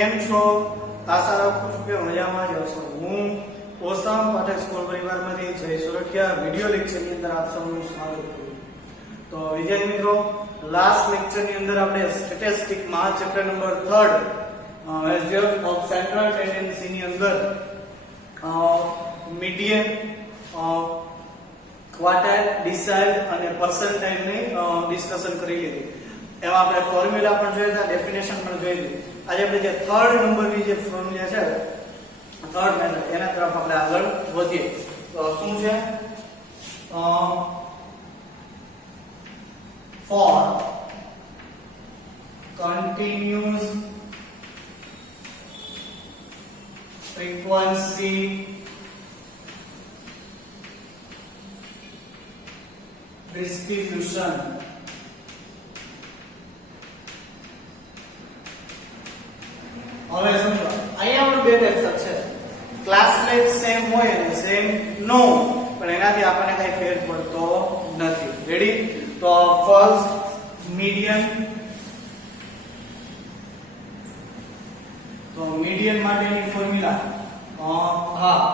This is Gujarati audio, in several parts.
કેમ છો? આશા રાખું છું કે મજામાં જ હશો. હું ઓસમ પાઠક સ્કૂલ પરિવારમાંથી જય સુરક્ષા વિડિયો લેક્ચરની અંદર આપ સૌનું સ્વાગત કરું છું. તો વિદ્યાર્થી મિત્રો, લાસ્ટ લેક્ચરની અંદર આપણે સ્ટેટિસ્ટિક્સમાં chapter number 3 measures of central tendency ની અંદર મીડિયન, ક્વાર્ટાઇલ, ડિસાઇલ અને પર્સન્ટાઇલ ની ડિસ્કશન કરી લીધી. એમાં આપણે ફોર્મ્યુલા પણ જોયા હતા, ડેફિનેશન પણ જોઈ લીધી. આજે આપણે જે થર્ડ નંબરની જે ફોર્મ્યુલા છે, થર્ડ મેથડ, એના તરફ આપણે આગળ વધીએ. તો શું છે? for continuous frequency distribution હવે સમજો, અહીંયા પણ બે મેથડ છે. ક્લાસમેટ સેમ હોય અને સેમ નો, પણ એનાથી આપણને કઈ ફેર પડતો નથી. રેડી? તો ફર્સ્ટ મીડિયન, તો મીડિયન માટેની ફોર્મ્યુલા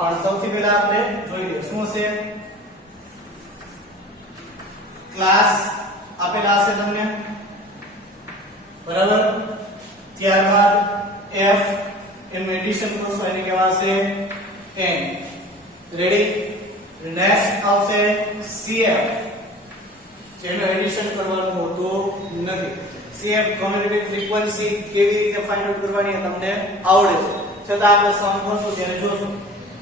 પણ સૌથી પહેલા આપણે જોઈ લઈએ શું છે. ક્લાસ આપેલા હશે તમને, બરાબર? ત્યારબાદ f એનું એડિશન કરશો, એને કહેવાશે n. રેડી? નેક્સ્ટ આવશે cf, જેનું એડિશન કરવાનું હોતું નથી. cf કોમ્યુટેટિવ ફ્રીક્વન્સી કેવી રીતે ફાઇન્ડ આઉટ કરવાની તમને આવડે છે, છતાં આપણે સમ કરશું ત્યારે જોશું.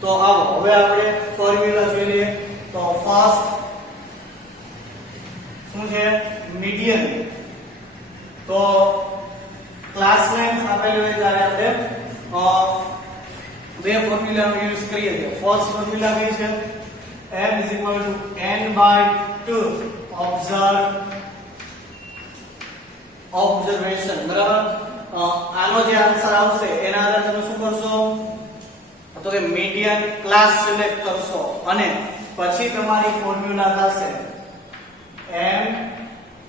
તો આવો હવે આપણે ફોર્મ્યુલા જોઈ લઈએ. તો ફર્સ્ટ શું છે? મીડિયન. તો ક્લાસ લેન્થ આપેલી હોય ત્યારે આપણે બે ફોર્મ્યુલાનો યુઝ કરીએ છીએ. ફર્સ્ટ ફોર્મ્યુલા કઈ છે? m n/2 observation. બરાબર? આનો જે આન્સર આવશે એના આધારે તમે શું કરશો? તો કે મીડિયન ક્લાસ સિલેક્ટ કરશો અને પછી તમારી ફોર્મ્યુલા થશે m,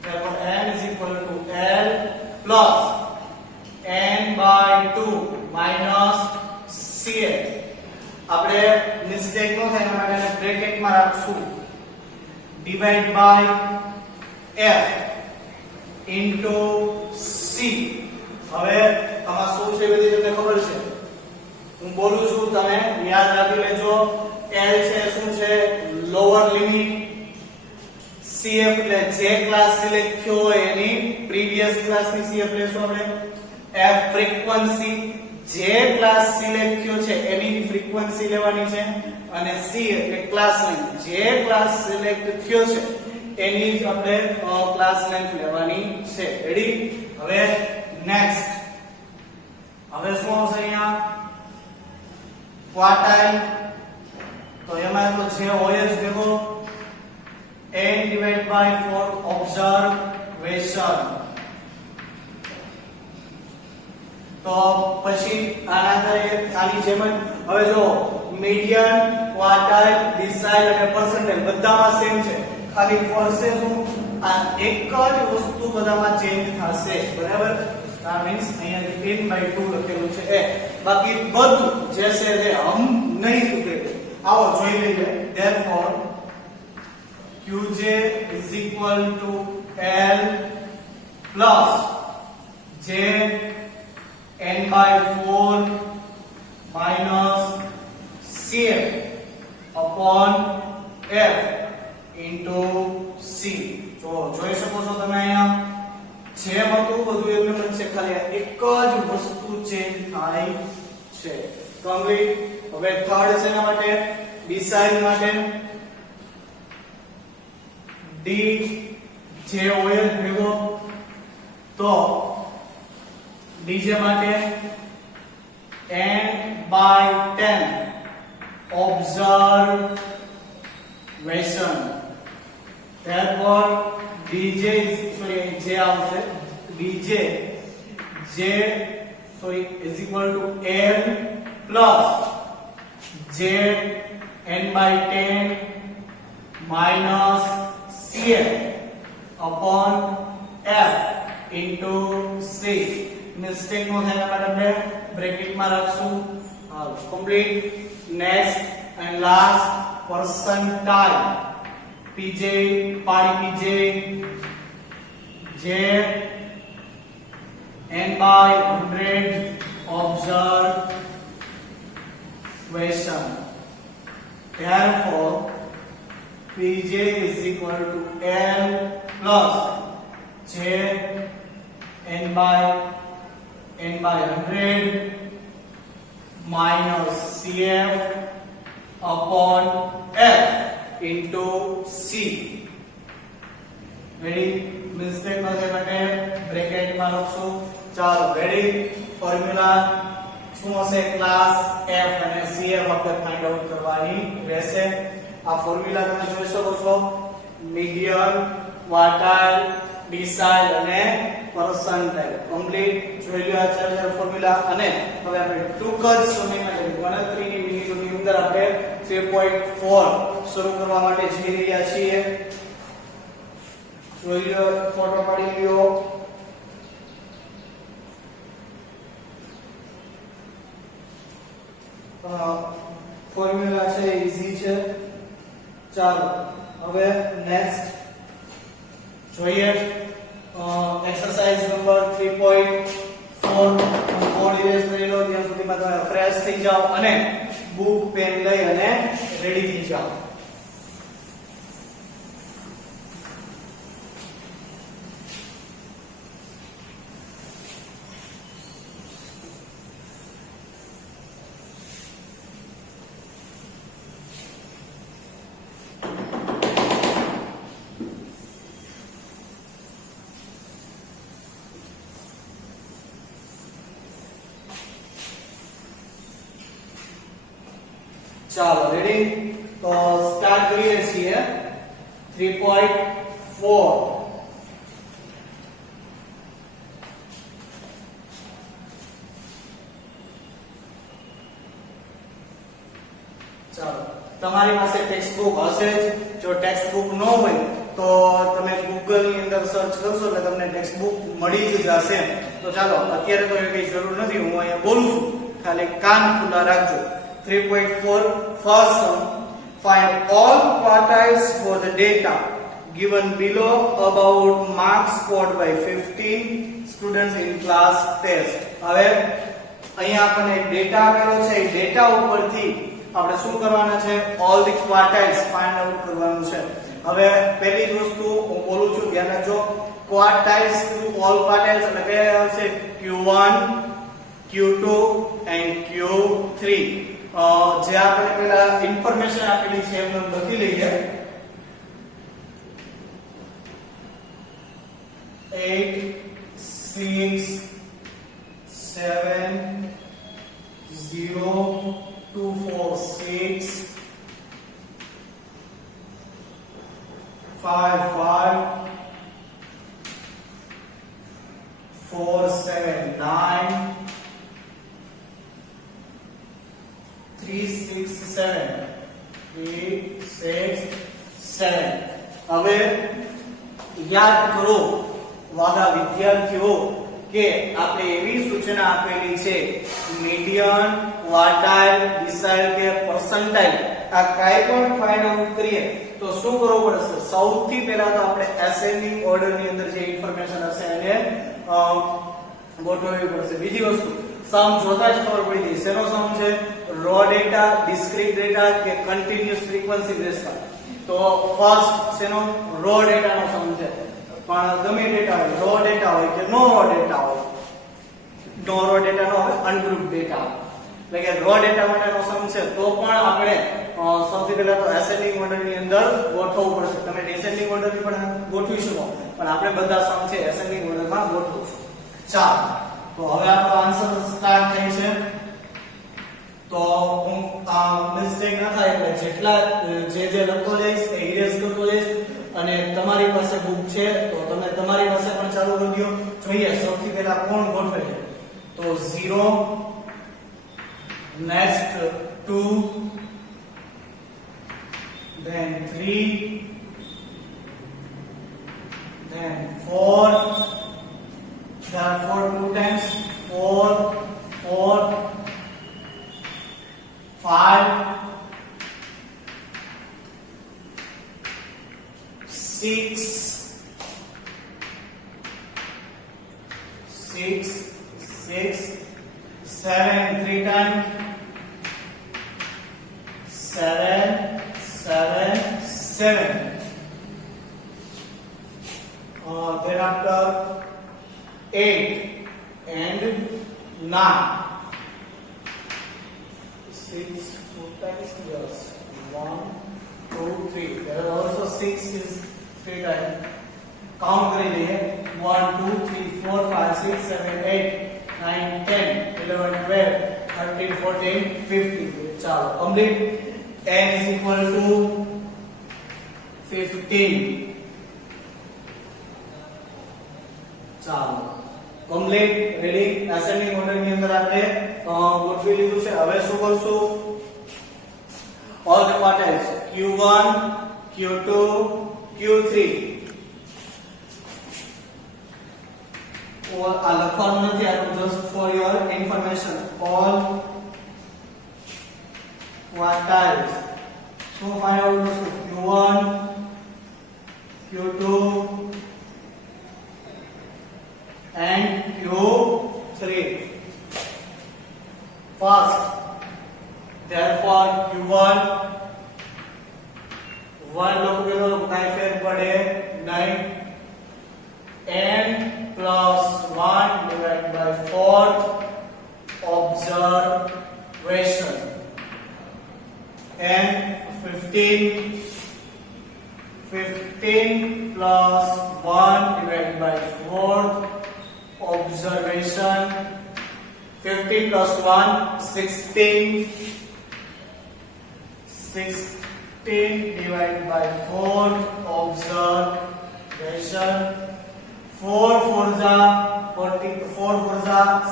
therefore m is equal to l plus n/2 minus cf. આપણે મિસ્ટેક ન થાય એના માટે બ્રેકેટમાં રાખશું divide by f into c. હવે આમાં શું છે બધી તમને ખબર છે, હું બોલું છું તમે યાદ રાખી લેજો. l છે શું છે? Lower limit. cf એટલે જે ક્લાસ સિલેક્ટ થયો હોય એની પ્રીવિયસ ક્લાસની cf લેશું આપણે. f ફ્રીક્વન્સી, જે ક્લાસ સિલેક્ટ થયો છે એની ફ્રીક્વન્સી લેવાની છે. અને c એટલે ક્લાસ લેન્થ, જે ક્લાસ સિલેક્ટ થયો છે એની જ આપણે ક્લાસ લેન્થ લેવાની છે. રેડી? હવે નેક્સ્ટ, હવે શું આવશે અહીંયા? ક્વાર્ટાઇલ. તો એમાં તો જે હોય જ ભેગો n divided by 4 observation. તો પછી આની જેમ હવે જો મીડિયન, ક્વાર્ટાઇલ, ડિસાઇલ અને પર્સન્ટાઇલ બધામાં સેમ છે, ખાલી ફરશે શું? આ એક જ વસ્તુ બધામાં ચેન્જ થશે. બરાબર? આ મીન્સ અહીંયા n/2 લખેલું છે એ, બાકી બધું જે છે તે હમ નહીં સુધરે. આવો જોઈ લઈએ. therefore qj is equal to l plus j n/4 minus cf upon f into c. જો જોઈ શકો છો તમે અહીંયા જેમ હતું બધું એમ જ છે, ખાલી એક જ વસ્તુ ચેન્જ થાય છે. કમ્પ્લીટ. હવે થર્ડ છે એના માટે ડિસાઇલ માટે d જે હોય ભેગો, તો dj માટે n/10 observation. therefore dj is j આવશે dj j is equal to l plus j n/10 minus cf upon f into c. Mistake નો થાય એના માટે આપણે બ્રેકેટમાં રાખશું complete next and last percentile pj પાડી pj જે n by 100 observation. Therefore, Pj is equal to L plus J n by 100 minus Cf upon F into C. Ready? Mistake નથી માટે બ્રેકેટ માં લખશું. ચાલો રેડી ફોર્મ્યુલા શું હશે ક્લાસ F અને Cf આપણે ફાઇન્ડ આઉટ કરવાની રહેશે. આ ફોર્મ્યુલા તમે જોઈ શકો છો મીડિયન ક્વાર્ટાઇલ ડિસાઇલ અને પરસેન્ટાઇલ કમ્પ્લીટ જોઈ લો આ ચાર ફોર્મ્યુલા. અને હવે આપણે ટૂંક જ સમયમાં ગણતરીની મિનિટોની અંદર આપણે 3.4 શરૂ કરવા માટે જઈ રહ્યા છીએ. જોઈ લો ફોટો પાડી લ્યો. ફોર્મ્યુલા છે ઈઝી છે. ચાલો હવે નેક્સ્ટ જોઈએ એક્સરસાઇઝ નંબર 3.4 બોર્ડ ઇરેઝ કરી લો ત્યાં સુધીમાં તમે ફ્રેશ થઈ જાઓ અને બુક પેન લઈ અને રેડી થઈ જાઓ. ચાલો રેડી તો સ્ટાર્ટ કરીએ છીએ 3.4 ચાલો તમારી પાસે ટેક્સ્ટ બુક હશે જ. જો ટેક્સ્ટ બુક ન હોય તો તમે ગૂગલ ની અંદર સર્ચ કરશો એટલે તમને ટેક્સ્ટ બુક મળી જ જશે. તો ચાલો અત્યારે તો એવી જરૂર નથી, હું અહીંયા બોલું છું, ખાલી કાન ખુલ્લા રાખજો. 3.4 first sum, find all quartiles for the data given below about marks scored by 15 students in class test. હવે અહીંયા આપણને ડેટા આપેલો છે, એ ડેટા ઉપરથી આપણે શું કરવાના છે all the quartiles find out કરવાનું છે. હવે પહેલી જ વસ્તુ હું બોલું છું ધ્યાન રાખજો. quartiles to all quartiles એટલે કે આવશે Q1 Q2 and Q3. જે આપણે પહેલા ઇન્ફોર્મેશન આપેલી છે એમને લખી લઈએ. 8 6 7 0 2 4 6 5 5 4 7 9 3 6 7 8 6 7. હવે યાદ કરો વાલા વિદ્યાર્થીઓ કે આપણે એવી સૂચના આપેલી છે મીડિયન ક્વાર્ટાઇલ ડિસાઇલ કે પરસેન્ટાઇલ આ કાઈ પણ ફાઇન્ડ આઉટ કરીએ તો શું કરવું પડશે? સૌથી પહેલા તો આપણે એસેન્ડિંગ ઓર્ડર ની અંદર જે ઇન્ફોર્મેશન હશે એને ગોઠવવી પડશે. બીજી વસ્તુ સમ જોતા જ ખબર પડી ગઈ શેનો સમ છે, રો ડેટા, ડિસ્ક્રીટ ડેટા કે કન્ટિન્યુઅસ ફ્રીક્વન્સી ડેટા. તો ફર્સ્ટ શેનો રો ડેટા નો સમ છે, પણ ગમે ડેટા હોય, રો ડેટા હોય કે નો રો ડેટા હોય, નો રો ડેટા નો હોય અનગ્રુપ ડેટા હોય. એટલે કે રો ડેટા માટેનો સમ છે તો પણ આપણે સૌથી પહેલા તો એસેન્ડિંગ ઓર્ડર ની અંદર ગોઠવવું પડશે. તમે ડિસેન્ડિંગ ઓર્ડર ની પણ ગોઠવી શકો, પણ આપણે બધા સમ છે એસેન્ડિંગ ઓર્ડર માં ગોઠવશું. ચાલો તો હવે આપણો આન્સર સ્ટાર્ટ થાય છે. તો હું મિસ્ટેક ન થાય એટલે જેટલા જે લખતો જઈશ એ ઇરેઝ કરતો જઈશ. અને તમારી પાસે બુક છે તો તમે તમારી પાસે પણ ચાલુ કરી દો. જોઈએ સૌથી પહેલા કોણ ગોઠવે છે. તો 0 next 2 then 3 then 4 there are 4 2 times 5 6 7 3 times 7 7 7 then after 8 and 9 6 2 times yes 1 2 3 there are also 6 is 3 times count કરી લઈએ 1 2 3 4 5 6 7 8 9 10 11 12 13 14 15 ચાલો complete n is equal to 15 ચાલો કમ્પ્લીટ રેડી એસેન્ડિંગ ઓર્ડર ની અંદર આપણે ગોઠવી લીધું છે હવે શું કરશું all the quaternions q1 q2 q3 or આ લખવાનું નથી આ just for your information all quaternions so find out q1 q2 and q3 first therefore q1 1 लोग काय फेर पड़े 9 n plus 1 divided by 4th observation and 15 plus 1 divided by 4th observation 15 plus 1 16 divided by 4th observation 4 4 जा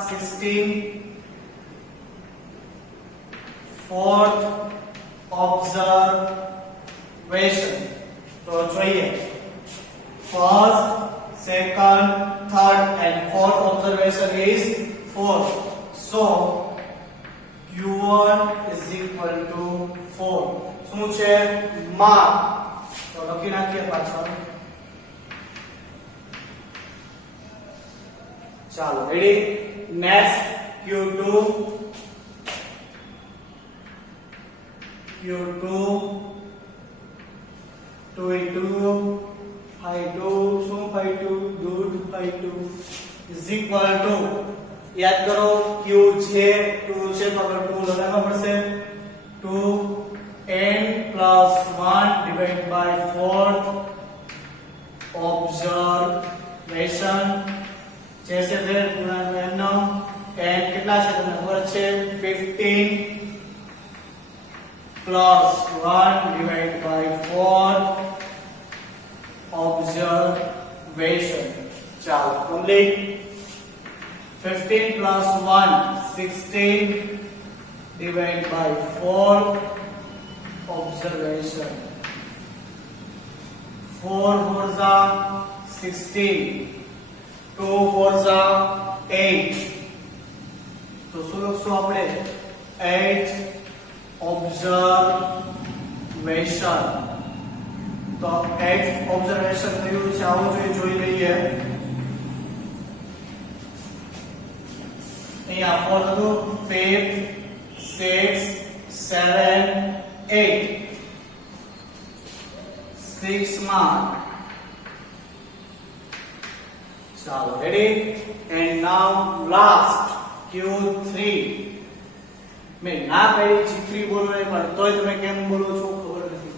16 fourth observation तो જોઈએ first second third and fourth observation is 4 so q1 is equal to 4 શું છે માર્ક તો લખી નાખીએ પાછળ ચાલો રેડી નેક્સ્ટ q2 2 શું 52 दूध 52 is equal to याद करो q છે 2 છે તો આપણે 2 લગાવવા પડશે 2 n plus 1 divided by 4th observation जैसे थे पूरा n નો n કેટલા છે તમને ખબર છે 15 plus 1 divided by 4th observation chalo complete 15 plus 1 16 divided by 4 observation 4 4 जा 16 2 4 जा 8 तो શું લખશું આપણે 8 observation तो x ऑब्जर्वेशन થયું છે આવું જોઈ લઈએ અહીંયા 4 હતું 5 6 7 8 6 mark ચાલો ready and now last q3 મેં ના કહી g3 બોલવું નહીં પણ તોય તમે કેમ બોલો છો ખબર નથી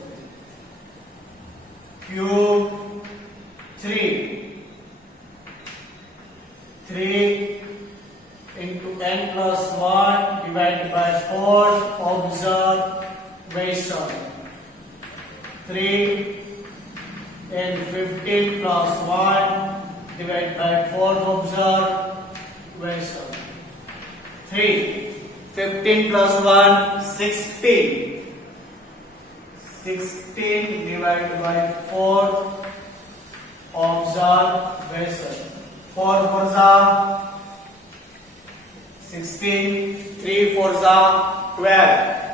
q3 3 into n plus 1 divided by 4 observation 3 and 15 plus 1 divided by 4 observation 3 15 plus 1 16 16 divided by 4 observation 4 4 जा 16 3 4 जा 12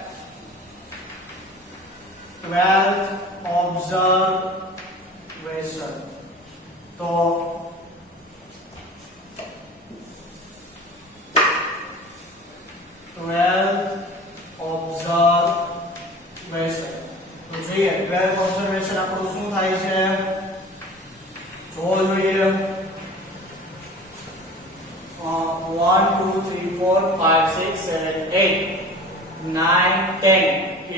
12th observation. તો 12th observation. તો જોઈએ 12th observation આપણું શું થાય છે જોવો જોઈએ. 1 2 3 4 5 6 7 8 9 10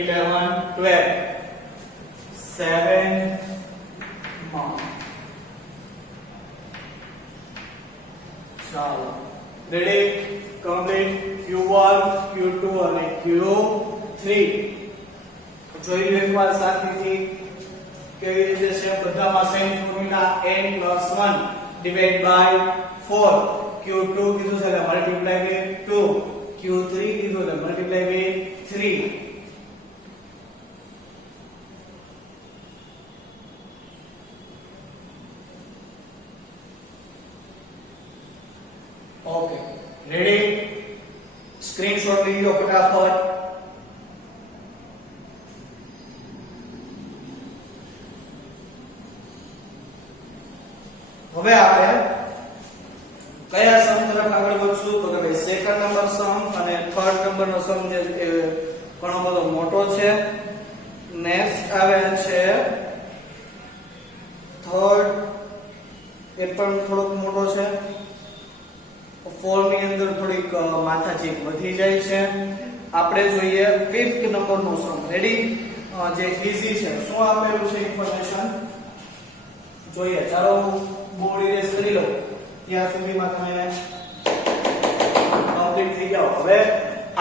11 12 7 ચાલો રેડી કમ્પ્લીટ Q1 Q2 અને Q3 જોઈ લો એકવાર સાથીથી કેવી રીતે છે બધામાં same formula n+1 divide by 4 Q2 કીધું છે એટલે મલ્ટીપ્લાય વિથ 2 Q3 કીધું એટલે multiply with 3 okay ready screenshot લઈ લો ફટાફટ. હવે આપણે કયા સમ તરફ આગળ વધશું તો કે ભાઈ સેકન્ડ નંબર સમ અને થર્ડ નંબરનો સમ જે ઘણો બધો મોટો છે. નેક્સ્ટ આવે છે થર્ડ, એ પણ થોડોક મોટો છે. 4 ની અંદર થોડીક માથાચીક વધી જાય છે. આપણે જોઈએ ફિફ્થ નંબરનો સમ. રેડી જે ઈઝી છે. શું આપેલું છે ઇન્ફોર્મેશન જોઈએ. ચાલો બોર્ડ ઇરેઝ કરી લો ત્યાં સુધીમાં તમે કમ્પ્લીટ થઈ જાઓ. હવે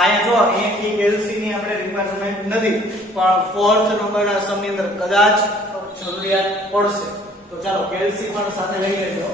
અહીંયા જો અહીંથી એલસી ની આપણે રિક્વાયરમેન્ટ નથી પણ ફોર્થ નંબરના સમ ની અંદર કદાચ જરૂરિયાત પડશે તો ચાલો એલસી પણ સાથે લઈ લેજો.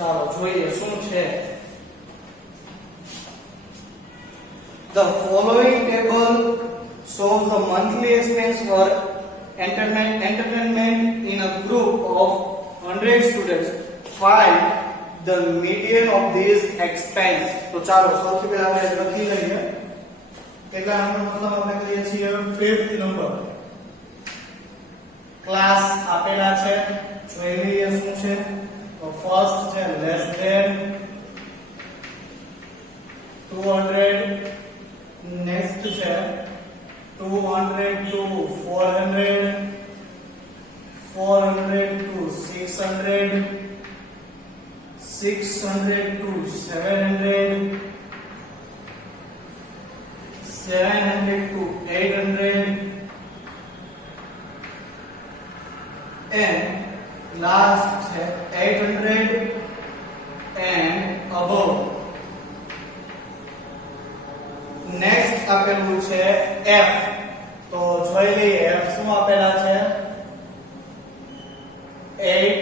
ચાલો જોઈએ શું છે. The following table shows the monthly expense for entertainment in a group of 100 students. Find the median of these expense. તો ચાલો સૌથી પહેલા આપણે લખી લઈએ. કેટલા નંબરનો સમ આપણે કરીએ છીએ? Fifth number. ક્લાસ આપેલા છે જોઈ લઈએ શું છે. તો ફર્સ્ટ છે લેસ ધેન 200, નેક્સ્ટ છે 200 to 400, 400 to 600, 600 to 700, 700 to 800 and last છે 800 and above. નેક્સ્ટ આપેલું છે F. તો જોઈ લઈએ F શું આપેલા છે. 8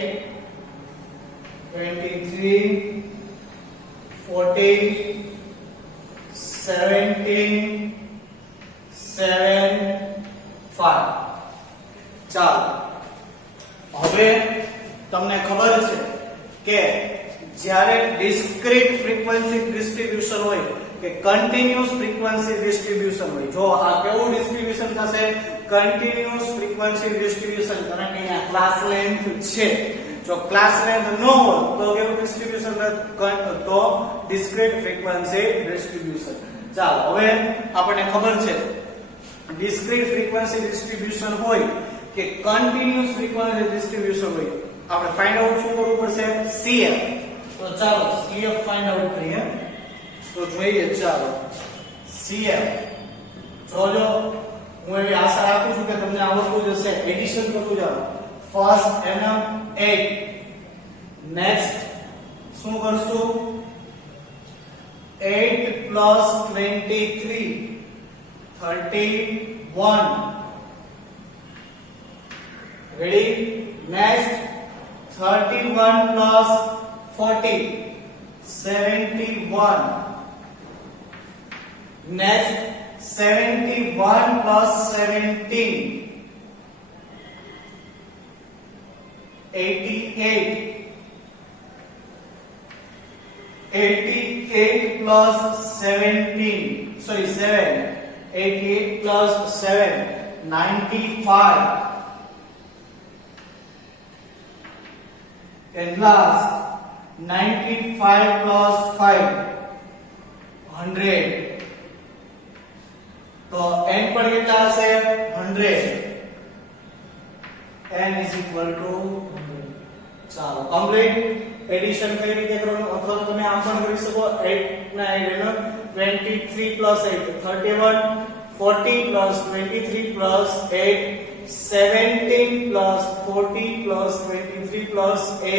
23 14 17 7 5. ચાલો હવે તમને ખબર છે કે જ્યારે ડિસ્ક્રીટ ફ્રીક્વન્સી ડિસ્ટ્રીબ્યુશન હોય કે કન્ટિન્યુઅસ ફ્રીક્વન્સી ડિસ્ટ્રીબ્યુશન હોય. જો આ કેવું ડિસ્ટ્રીબ્યુશન થશે? Continuous frequency distribution. કારણ કે અહીંયા ક્લાસ લેન્થ છે. જો ક્લાસ લેન્થ ન હોય તો કેવું ડિસ્ટ્રીબ્યુશન? તો ડિસ્ક્રીટ ફ્રીક્વન્સી ડિસ્ટ્રીબ્યુશન. ચાલો હવે આપણને ખબર છે ડિસ્ક્રીટ ફ્રીક્વન્સી ડિસ્ટ્રીબ્યુશન હોય કે કન્ટિન્યુઅસ ફ્રીક્વન્સી ડિસ્ટ્રીબ્યુશન હોય આપણે ફાઇન્ડ આઉટ શું કરવું પડશે? CF. તો ચાલો CF ફાઇન્ડ આઉટ કરીએ. તો જોઈએ ચાલો CF જોજો. હું એવી આશા રાખું છું કે તમને આવડતું જશે. એડિશન કરવું જાઓ. First NM 8. નેક્સ્ટ શું કરશું? 8 plus 23 31. Ready? Next 31 plus 40 71. Next 71 plus 17 88. 88 plus 17, sorry 7. 88 plus 7 95. And last 95 plus 5 100. तो n पर कितना हશે 100. n is equal to 100. ચાલો કમ્પ્લીટ એડિશન કઈ રીતે કરવાનું અથવા તો તમે આમ પણ કરી શકો 8 ના 23 plus 8 31 40 plus 23 plus 8 17 plus 40 plus 23 plus 8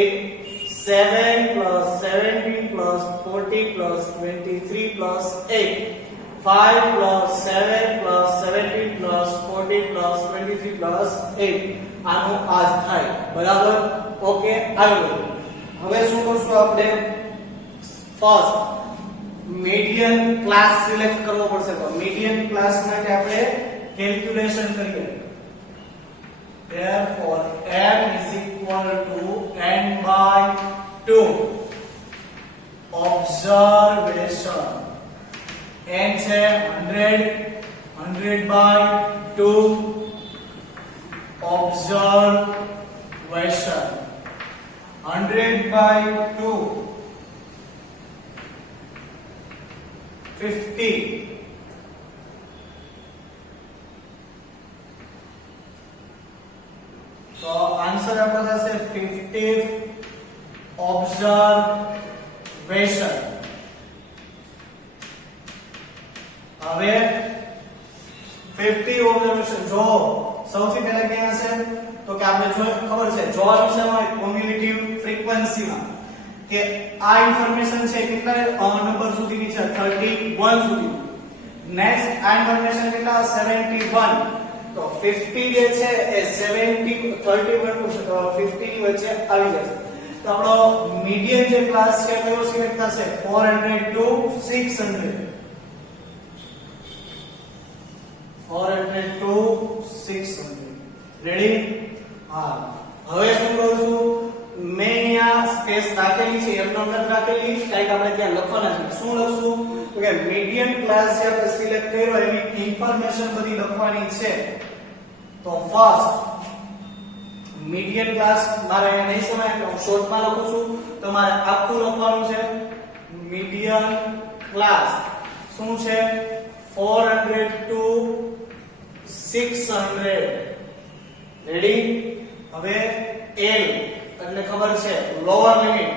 7 plus 17 plus 40 plus 23 plus 8 5 plus 7 plus 17 plus 40 plus 23 plus 8 આનો આજ થાય બરાબર ઓકે આગળ હવે શું કરશું આપણે ફર્સ્ટ મીડિયન ક્લાસ સિલેક્ટ કરવો પડશે તો મીડિયન ક્લાસ માટે આપણે કેલ્ક્યુલેશન કરીએ therefore m is equal to n by 2 observation n છે 100 by 2 observation 100 by 2 50 तो आंसर आपका થશે 50 observation હવે 50 observation જો સૌથી પહેલા ક્યાં હશે તો કે આપણે જો ખબર છે જોવાનું છે અમારી ક્યુમ્યુલેટિવ ફ્રીક્વન્સી માં કે આ ઇન્ફોર્મેશન છે કેટલા નંબર સુધીની છે 31 સુધી નેક્સ્ટ આ ઇન્ફોર્મેશન કેટલા 71 તો 50 જે છે એ 70 31 ટુ 50 ની વચ્ચે આવી જશે તો આપણો મીડિયન જે ક્લાસ છે કયો સિલેક્ટ થશે 400 ટુ 600 400 ટુ 600 રેડી હા હવે શું કરું મેં અહીંયા સ્પેસ રાખેલી છે એમ નંબર રાખેલી કાઈક આપણે ત્યાં લખવાના છે શું લખશું તો કે મીડિયન ક્લાસ જે આપણે સિલેક્ટ કર્યો એની ઇન્ફોર્મેશન બધી લખવાની છે તો ફર્સ્ટ મીડિયન ક્લાસ મારે અહીંયા નહીં સમજાય તો હું શોર્ટમાં લખું છું તો મારે આખું લખવાનું છે મીડિયન ક્લાસ શું છે 400 ટુ 600 રેડી હવે L તમને ખબર છે લોઅર લિમિટ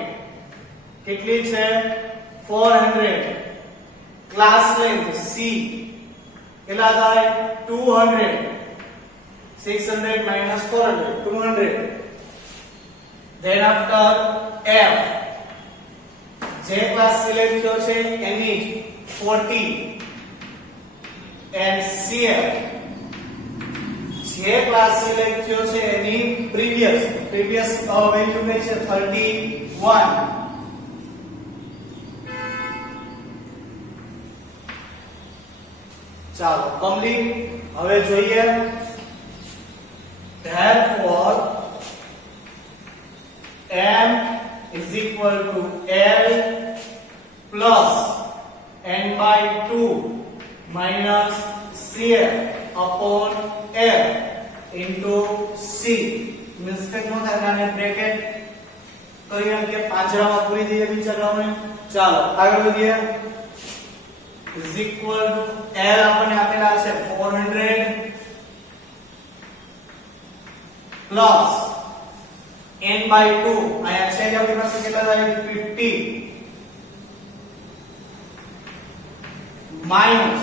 કેટલી છે 400 ક્લાસ લેન્થ C કેટલા થાય 200 600 minus 400 200 then after F જે ક્લાસ સિલેક્ટ થયો છે એની 40 and CF જે ક્લાસ સિલેક્ટ થયો છે એની પ્રીવિયસ વેલ્યુ કઈ છે 31 ચાલો કમ્પ્લીટ હવે જોઈએ therefore m is equal to L plus n by 2 minus CF upon F into C mistake નો થાય અને બ્રેકેટ કરી નાખીએ પાંજરામાં પૂરી દઈએ વિચારવાને ચાલો આગળ વધીએ is equal to L આપણને આપેલા છે 400 plus n by 2 આયા છે કે આપણી પાસે કેટલા થાય 50 minus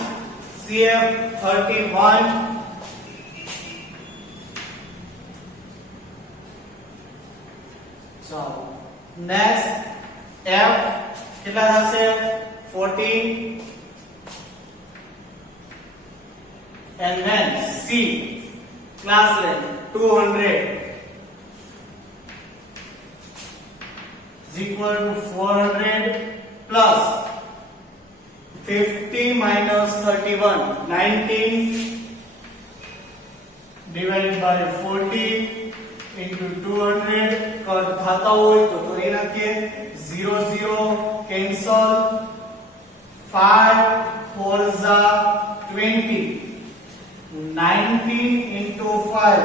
CF 31 ચાલો નેક્સ્ટ F કેટલા થશે 40 and then C class length 200 is equal to 400 plus 50 minus 31 19 divided by 40 into 200 cut खाता हो तो કરી નાખીએ 0 0 cancel 5 4 za 20 19 into 5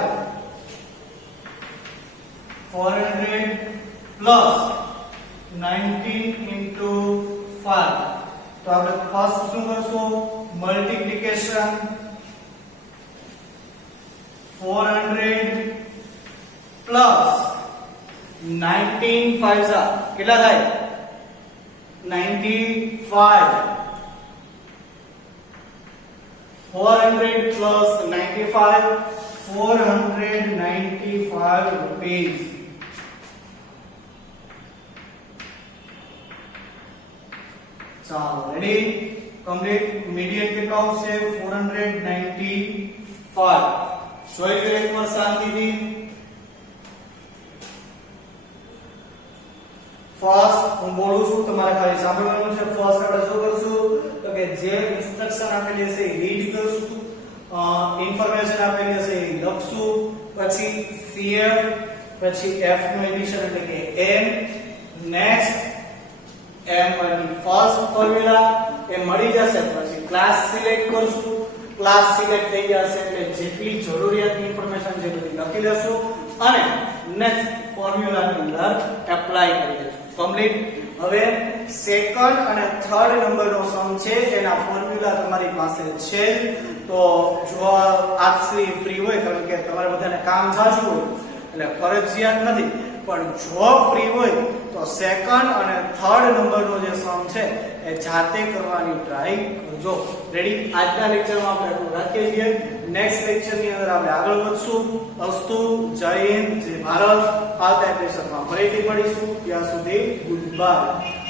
400 plus 19 into 5 तो આપણે ફર્સ્ટ શું કરશું મલ્ટીપ્લિકેશન 400 plus 19 5 જા કેટલા થાય 95 400 plus 95 495 rupees ચાલો રેડી કમ્પ્લીટ મીડિયન કેટલો આવશે 495 જોઈ લો એકવાર શાંતિથી ફર્સ્ટ હું બોલું છું તમારે ખાલી સાંભળવાનું છે ફર્સ્ટ આપણે શું કરશું તો કે જે ઇન્સ્ટ્રક્શન આપેલી હશે એ રીડ કરશું ઇન્ફોર્મેશન આપેલી હશે એ લખશું પછી CF પછી F નું એડિશન એટલે કે M નેક્સ્ટ M ની ફર્સ્ટ ફોર્મ્યુલા એ મળી જશે પછી ક્લાસ સિલેક્ટ કરશું ક્લાસ સિલેક્ટ થઈ જશે એટલે જેટલી જરૂરિયાતની ઇન્ફોર્મેશન છે બધી લખી લેશું અને નેક્સ્ટ ફોર્મ્યુલાની અંદર એપ્લાય કરી દેશું કમ્પ્લીટ હવે સેકન્ડ અને થર્ડ નંબરનો સમ છે એના ફોર્મ્યુલા તમારી પાસે છે તો જો આપસી ફ્રી હોય કારણ કે તમારે બધાને કામ જાજુ હોય એટલે ફરજિયાત નથી પણ જો ફ્રી હોય તો સેકન્ડ અને થર્ડ નંબરનો જે સમ છે એ જાતે કરવાની ટ્રાય કરજો રેડી આજના લેક્ચરમાં આપણે આટલું રાખીએ છીએ નેક્સ્ટ લેક્ચરની અંદર આપણે આગળ વધશું અસ્તુ જય હિન્દ જય ભારત આવતા એપિસોડમાં ફરીથી મળીશું ત્યાં સુધી ગુડ બાય